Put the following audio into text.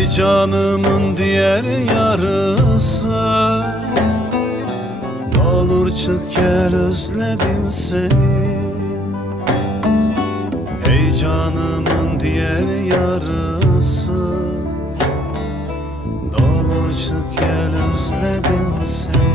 Ey canımın diğer yarısı. Ne olur çık gel özledim seni. Ey canımın diğer yarısı. Ne çık gel özledim seni.